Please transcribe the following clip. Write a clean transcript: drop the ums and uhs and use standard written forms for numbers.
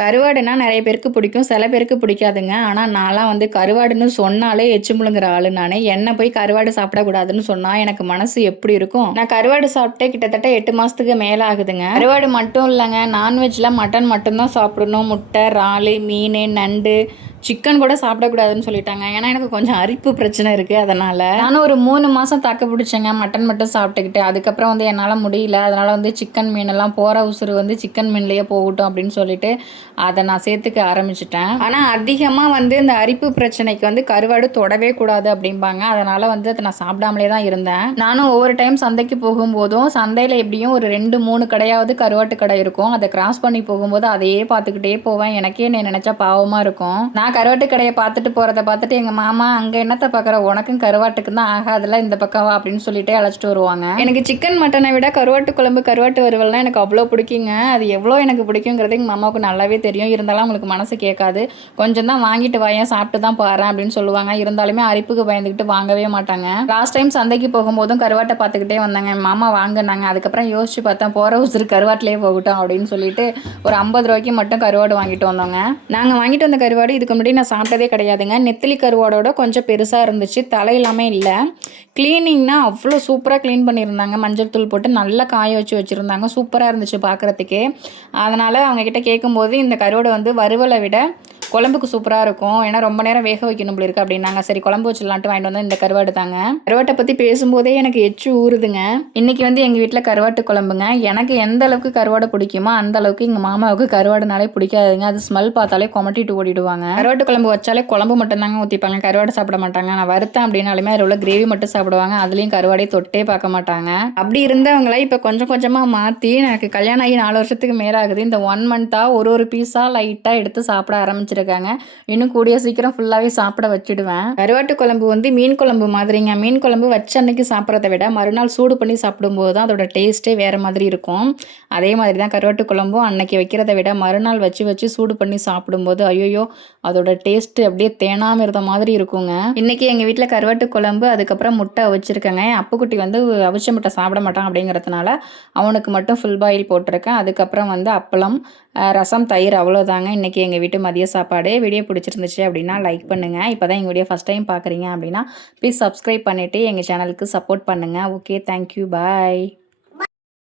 கருவாடுனா நெறைய பேருக்கு பிடிக்கும். சில பேருக்கு பிடிக்காதுங்க. ஆனா நான்லாம் வந்து கருவாடுன்னு சொன்னாலே எச்சி முழுங்குற ஆளு நானு. என்ன போய் கருவாடு சாப்பிடக்கூடாதுன்னு சொன்னா எனக்கு மனசு எப்படி இருக்கும்? நான் கருவாடு சாப்பிட்டே கிட்டத்தட்ட 8 மாசத்துக்கு மேல ஆகுதுங்க. கருவாடு மட்டும் இல்லங்க. நான்வெஜ்ல மட்டன் மட்டும் தான் சாப்பிடணும். முட்டை, இறாலு, மீனு, நண்டு, சிக்கன் கூட சாப்பிடக்கூடாதுன்னு சொல்லிட்டாங்க. ஏன்னா எனக்கு கொஞ்சம் அரிப்பு பிரச்சனை இருக்கு. அதனால நானும் ஒரு 3 மாசம் தாக்கு பிடிச்சேங்க. மட்டன் மட்டும் சாப்பிட்டுக்கிட்டு. அதுக்கப்புறம் வந்து என்னால முடியல. அதனால வந்து சிக்கன் மீனெல்லாம் போற உசுரு வந்து சிக்கன் மீன்லயே போகட்டும் அப்படின்னு சொல்லிட்டு அதை நான் சேர்த்துக்க ஆரம்பிச்சிட்டேன். ஆனால் அதிகமாக வந்து இந்த அரிப்பு பிரச்சனைக்கு வந்து கருவாடு தொடவே கூடாது அப்படிம்பாங்க. அதனால் வந்து அதை நான் சாப்பிடாமலே தான் இருந்தேன். நானும் ஒவ்வொரு டைம் சந்தைக்கு போகும்போதும் சந்தையில் எப்படியும் ஒரு 2-3 கடையாவது கருவாட்டு கடை இருக்கும். அதை கிராஸ் பண்ணி போகும்போது அதையே பார்த்துக்கிட்டே போவேன். எனக்கே என்ன நினச்சா பாவமாக இருக்கும். நான் கருவாட்டு கடையை பார்த்துட்டு போகிறத பார்த்துட்டு எங்கள் மாமா அங்கே என்னத்தை பார்க்குற, உனக்கும் கருவாட்டுக்கு தான் ஆகாதுல, இந்த பக்கம் வா அப்படின்னு சொல்லிட்டே அழைச்சிட்டு வருவாங்க. எனக்கு சிக்கன் மட்டனை விட கருவாட்டு குழம்பு கருவாட்டு வறுவல்லாம் எனக்கு அவ்வளோ பிடிக்குங்க. அது எவ்வளோ எனக்கு பிடிக்குங்கிறது எங்கள் மாமாவுக்கு நல்லாவே தெரியும். இருந்தாலும் அவங்களுக்கு மனசு கேட்காது. கொஞ்சம் தான் வாங்கிட்டு வாயேன், சாப்பிட்டு தான் பாறேன் அப்படின்னு சொல்லுவாங்க. இருந்தாலுமே அரிப்புக்கு பயந்துக்கிட்டு வாங்கவே மாட்டாங்க. லாஸ்ட் டைம் சந்தைக்கு போகும்போதும் கருவாட்டை பார்த்துக்கிட்டே வந்தாங்க. மாமா வாங்கினாங்க. அதுக்கப்புறம் யோசிச்சு பார்த்தா போகிற உசுறு கருவாட்டிலே போகட்டும் அப்படின்னு சொல்லிட்டு ஒரு 50 ரூபாய்க்கு மட்டும் கருவாடு வாங்கிட்டு வந்தோங்க. நாங்கள் வாங்கிட்டு வந்த கருவாடு இதுக்கு முன்னாடி நான் சாப்பிட்டதே கிடையாதுங்க. நெத்திலி கருவாடோட கொஞ்சம் பெருசாக இருந்துச்சு. தலை எல்லாமே இல்லை. கிளீனிங்னா அவ்வளோ சூப்பராக க்ளீன் பண்ணியிருந்தாங்க. மஞ்சள் தூள் போட்டு நல்லா காய வச்சுருந்தாங்க. சூப்பராக இருந்துச்சு பார்க்குறதுக்கே. அதனால் அவங்கக்கிட்ட கேட்கும்போது இந்த கருவாடை வந்து வறுவலை விட குழம்புக்கு சூப்பராக இருக்கும். ஏன்னா ரொம்ப நேரம் வேக வைக்கணும் போல இருக்குது அப்படின்னாங்க. சரி குழம்பு வச்சிடலான்ட்டு வாங்கிட்டு வந்து இந்த கருவாடு தாங்க. கருவாட்டை பற்றி பேசும்போதே எனக்கு எச்சு ஊறுதுங்க. இன்றைக்கி வந்து எங்கள் வீட்டில் கருவாட்டு குழம்புங்க. எனக்கு எந்த அளவுக்கு கருவாடை பிடிக்குமோ அந்த அளவுக்கு எங்கள் மாமாவுக்கு கருவாடுனாலே பிடிக்காதுங்க. அது ஸ்மெல் பார்த்தாலே கொமட்டிட்டு ஓடிடுவாங்க. கருவாட்டு குழம்பு வச்சாலே குழம்பு மட்டும் தாங்க ஊற்றிப்பாங்க. கருவாடு சாப்பிட மாட்டாங்க. நான் வருத்தேன் அப்படின்னாலுமே அதில் உள்ள கிரேவி மட்டும் சாப்பிடுவாங்க. அதுலேயும் கருவாடையை தொட்டே பார்க்க மாட்டாங்க. அப்படி இருந்தவங்கள இப்போ கொஞ்சம் கொஞ்சமாக மாற்றி எனக்கு கல்யாணம் ஆகி 4 வருஷத்துக்கு மேலே ஆகுது. இந்த 1 மந்த்தாக ஒரு பீஸாக லைட்டாக எடுத்து சாப்பிட ஆரம்பிச்சிருக்காங்க. இன்னும் கூடிய சீக்கிரம் ஃபுல்லாகவே சாப்பிட வச்சுடுவேன். கருவாட்டு குழம்பு வந்து மீன் குழம்பு மாதிரிங்க. மீன் குழம்பு வச்ச அன்னைக்கு சாப்பிட்றத விட மறுநாள் சூடு பண்ணி சாப்பிடும்போது தான் அதோட டேஸ்ட்டே வேறு மாதிரி இருக்கும். அதே மாதிரி தான் கருவாட்டு குழம்பும் அன்னைக்கு வைக்கிறத விட மறுநாள் வச்சு சூடு பண்ணி சாப்பிடும்போது ஐயோ அதோட டேஸ்ட்டு அப்படியே தேனாமிருந்த மாதிரி இருக்குங்க. இன்றைக்கி எங்கள் வீட்டில் கருவாட்டு குழம்பு, அதுக்கப்புறம் முட்டை அவிச்சிருக்கேங்க. அப்புக்குட்டி வந்து அவிச்ச முட்டை சாப்பிட மாட்டான் அப்படிங்கிறதுனால அவனுக்கு மட்டும் ஃபுல் பாயில் போட்டிருக்கேன். அதுக்கப்புறம் வந்து அப்பளம், ரசம், தயிர், அவ்வளோதாங்க இன்றைக்கி எங்கள் வீட்டு மதிய சாப்பாடு. வீடியோ பிடிச்சிருந்துச்சு அப்படின்னா லைக் பண்ணுங்கள். இப்போ தான் எங்கள் வீடியோ ஃபஸ்ட் டைம் பார்க்குறீங்க அப்படின்னா ப்ளீஸ் சப்ஸ்கிரைப் பண்ணிவிட்டு எங்கள் சேனலுக்கு சப்போர்ட் பண்ணுங்கள். ஓகே, தேங்க்யூ, பாய்.